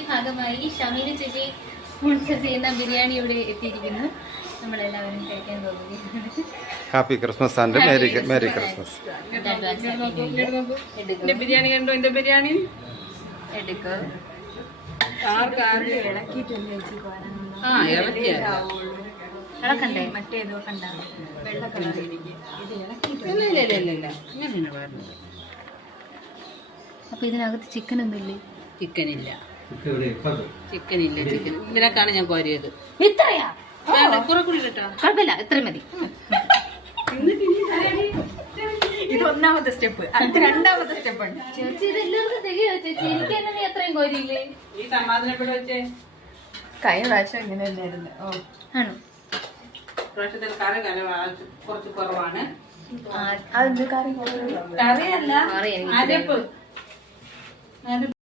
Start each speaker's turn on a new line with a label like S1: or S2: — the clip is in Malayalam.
S1: ഭാഗമായി ഷമീന ചേച്ചി സ്പോൺസർ ചെയ്യുന്ന ബിരിയാണി ഇവിടെ എത്തിയിരിക്കുന്നു. നമ്മളെല്ലാവരും കഴിക്കാൻ പോകുകയാണ്.
S2: Happy Christmas and merry Christmas.
S3: Biryani കണ്ടോ? എന്റെ ബിരിയാണി
S1: എടുക്കോ. ഇളക്കണ്ടേ? മറ്റേതോ കണ്ട വെള്ള കളർ. അപ്പൊ ഇതിനകത്ത് ചിക്കൻ ഒന്നുമില്ലേ?
S3: ചിക്കനില്ല. ഇതിനൊക്കെയാണ് ഞാൻ കോരിയത്.
S1: ഇത്രയാ?
S3: കുറെ കൂടി കേട്ടോ.
S1: കുഴപ്പമില്ല, ഇത്രയും മതി.
S3: ഇത് ഒന്നാമത്തെ സ്റ്റെപ്പ്. അടുത്ത രണ്ടാമത്തെ സ്റ്റെപ്പ് ഉണ്ട്.
S1: ചേച്ചി ഇതെല്ലാവർക്കും തികയോ ചേച്ചി? എനിക്ക് തന്നെ നീ എത്രയും കോരിയില്ലേ?
S3: ഈ സമാധാനപ്പെട്ട് വെച്ചേ.
S1: കഴിഞ്ഞ പ്രാവശ്യം ഇങ്ങനെ തന്നെയായിരുന്നു. ആണോ?
S3: പ്രാവശ്യത്തിൽ കറി കുറച്ച് കുറവാണ്.
S1: അതെന്ത് കറി?
S3: കറിയല്ല, അരപ്പ്.